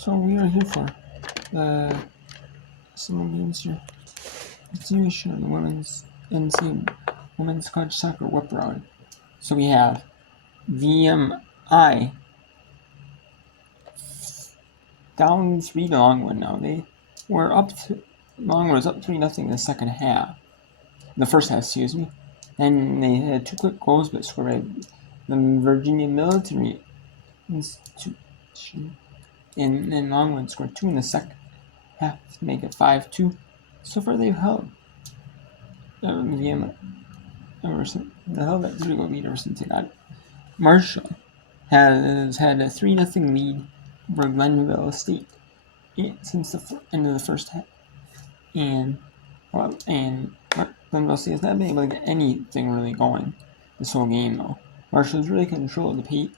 So we are here for some games here. Continuation of the women's NCAA women's college soccer whip round. So we have VMI down 3 to Longwood now. They were up to Longwood was up 3-0 in the second half. The first half, excuse me. And they had 2 quick goals but scored by the Virginia Military Institution. And then Longwood scored 2 in the second half to make it 5-2. So far they've held VMI ever since. They held that 3-goal lead ever since they got it. Marshall has had a 3-0 lead over Glenville State since the end of the first half. And Glenville State has not been able to get anything really going this whole game, though. Marshall's really controlled the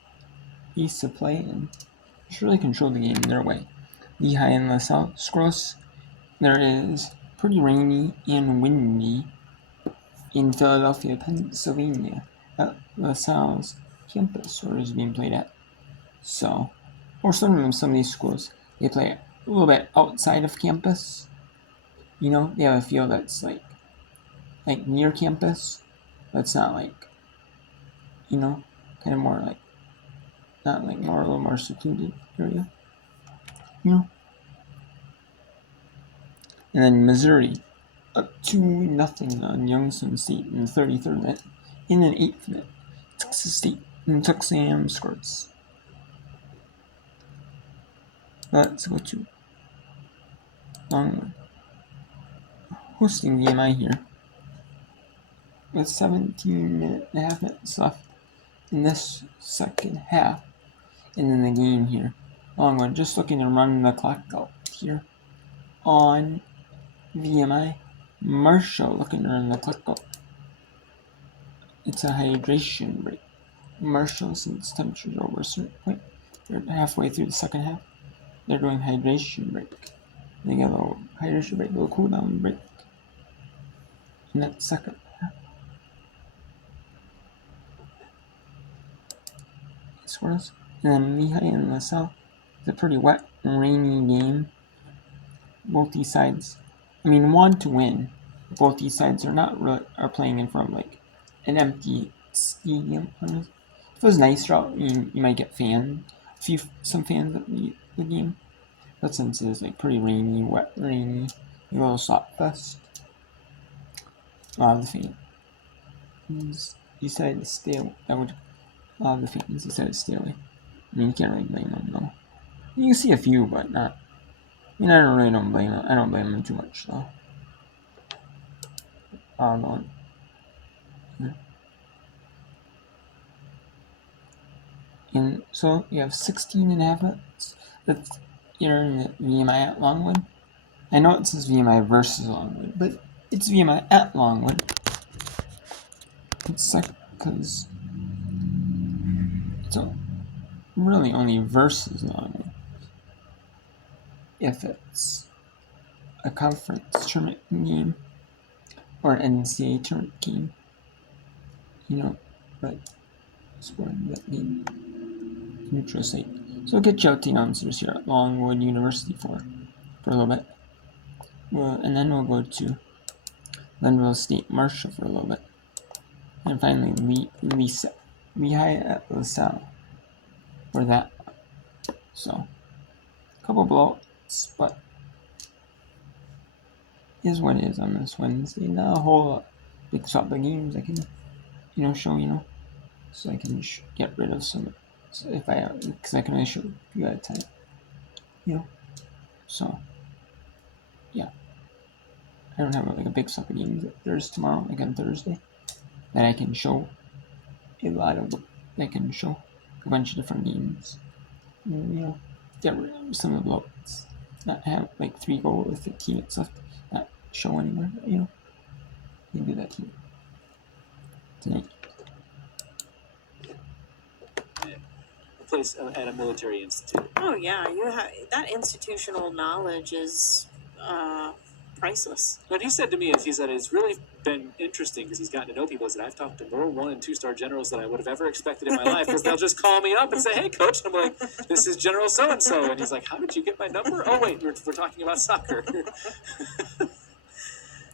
pace of play and just really controlled the game their way. Lehigh and LaSalle scrolls. There is pretty rainy and windy in Philadelphia, Pennsylvania, at LaSalle's campus where it's being played at. So, or some of these schools, they play a little bit outside of campus. You know, they have a field that's like near campus. That's not like, you know, kind of more like, not like more, a little more secluded area. You know? And then Missouri, up 2-0 on Youngstown State in the 33rd minute. In an 8th minute, Texas State and Texas A&M scores. Let's go to Longwood. Hosting VMI here. With 17.5 minutes left in this second half. And in the game here. Longwood just looking to run the clock out here on VMI. Marshall looking to run the clock out. It's a hydration break. Marshall, since temperatures are over a certain point, they're halfway through the second half. They're doing hydration break. They get a little hydration break, a little cool down break in that second half. Scores. And then Lehigh and LaSalle. It's a pretty wet and rainy game. Both these sides, want to win. Both these sides are playing in front of like an empty stadium. If it was nicer out, you might get some fans at the game. But since it's like pretty rainy, wet, rainy, a little slop fest, a lot of the fans decided to stay away. A lot of the fans decided to stay away. You can't really blame them though. You can see a few, but not. I don't blame them. I don't blame them too much though. No. And so you have 16.5 minutes. That's here in the VMI at Longwood. I know it says VMI versus Longwood, but it's VMI at Longwood. It's because it's really only versus Longwood. If it's a conference tournament game or an NCAA tournament game, but scoring that game neutral site. So we'll get you out the announcers here at Longwood University for a little bit. And then we'll go to Glenville State Marshall for a little bit. And finally Lehigh at LaSalle for that. So a couple blowouts, but is what it is on this Wednesday. Not a whole lot big swap of games I can show, so I can get rid of some. So because I can only show you at a time, so yeah, I don't have a big swap of games. There's tomorrow, like on Thursday, that I can show a lot of. I can show a bunch of different games, and, get rid of some of the blowouts. Not have 3 goals with 15 minutes left. Not show anymore. You can do that tonight. Place at a military institute. Oh yeah, you have that institutional knowledge is priceless. What he said to me is, he said it's really been interesting because he's gotten to know people. He said, I've talked to more 1- and 2-star generals than I would have ever expected in my life, because they'll just call me up and say, hey, coach. And I'm like, this is General so-and-so. And he's like, how did you get my number? Oh, wait, we're talking about soccer.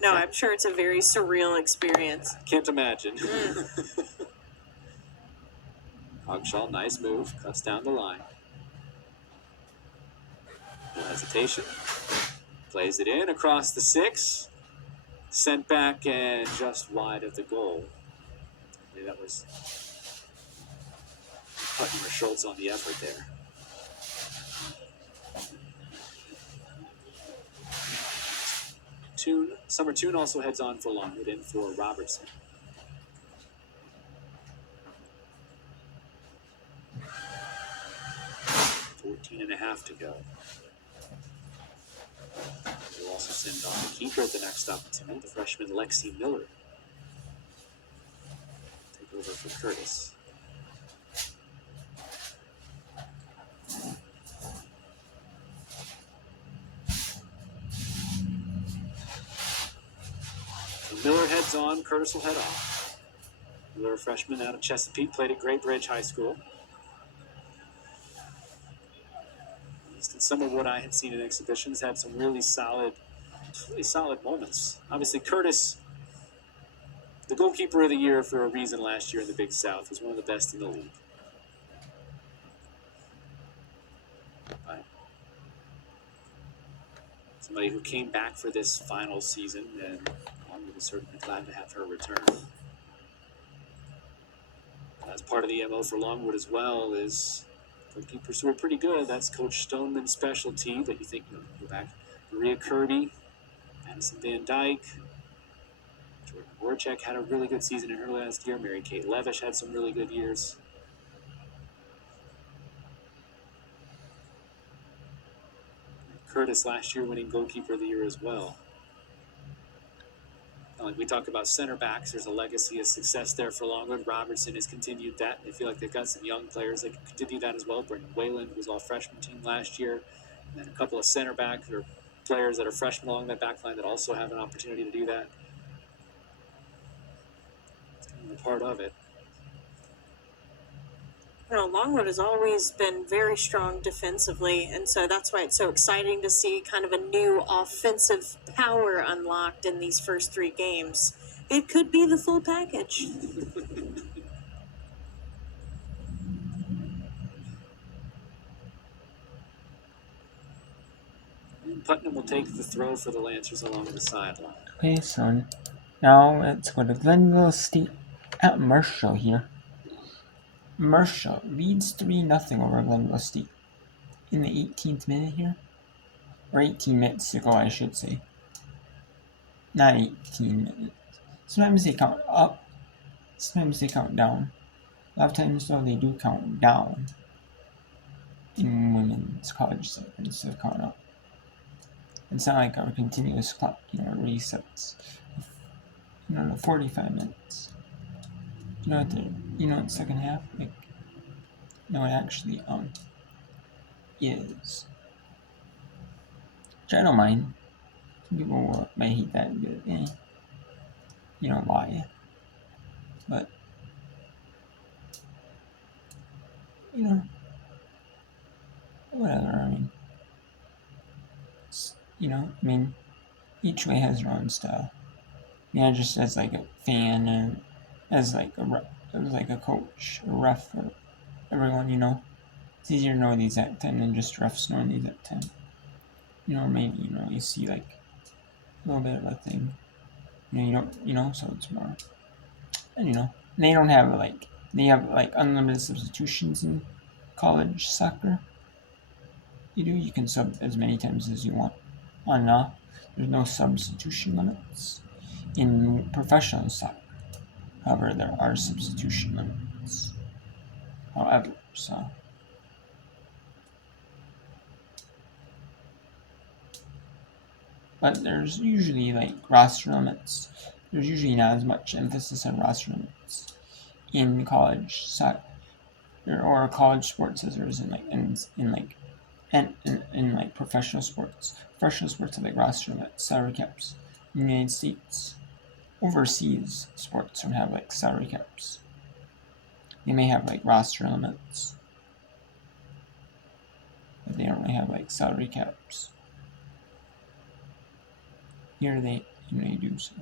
No, I'm sure it's a very surreal experience. Can't imagine. Hogshaw, nice move, cuts down the line. No hesitation. Plays it in across the 6. Sent back and just wide of the goal. Maybe that was Putnam or Schultz on the effort there. Summer Toon also heads on for Longwood, in for Robertson. 14.5 to go. We'll also send on the keeper at the next opportunity, the freshman Lexi Miller. Take over for Curtis. So Miller heads on, Curtis will head off. Miller, a freshman out of Chesapeake, played at Great Bridge High School. At least in some of what I had seen in exhibitions, had some really solid moments. Obviously, Curtis, the goalkeeper of the year for a reason last year in the Big South, was one of the best in the league. But somebody who came back for this final season, and Longwood is certainly glad to have her return. As part of the MO for Longwood as well is goalkeepers who are pretty good. That's Coach Stoneman's specialty, that you think, go back. Maria Kirby, Madison Van Dyke, Jordan Warchek had a really good season in her last year. Mary Kate Levish had some really good years. Curtis last year winning goalkeeper of the year as well. Like we talk about center backs, there's a legacy of success there for Longwood. Robertson has continued that. They feel like they've got some young players that can continue that as well. Brendan Whalen was all freshman team last year. And then a couple of center backs or players that are freshmen along that back line that also have an opportunity to do that. It's kind of a part of it. Longwood has always been very strong defensively, and so that's why it's so exciting to see kind of a new offensive power unlocked in these first 3 games. It could be the full package. Putnam will take the throw for the Lancers along the sideline. Okay, so now let's go to Glenville State at Marshall here. Marshall leads 3-0 over Glenville State in the 18th minute here. Or 18 minutes to go, I should say. Not 18 minutes. Sometimes they count up, sometimes they count down. A lot of times, though, they do count down in women's college soccer instead of counting up. It's not like a continuous clock, resets. The 45 minutes. The second half, it actually is. Which I don't mind. Some people might hate that and be like, why? But whatever. Each way has their own style. Just as like a fan and as like a coach, a ref, or everyone, it's easier to know the exact time than just refs knowing the exact time. Maybe, you see like a little bit of a thing. You don't, so it's more, and they don't have they have unlimited substitutions in college soccer. You can sub as many times as you want. There's no substitution limits in professional soccer. However, there are substitution limits. But there's usually roster limits. There's usually not as much emphasis on roster limits in college soccer or college sports as there is in And in like professional sports have like roster limits, salary caps. In the United States, overseas sports don't have like salary caps. They may have like roster limits, but they don't really have like salary caps. Here they do so.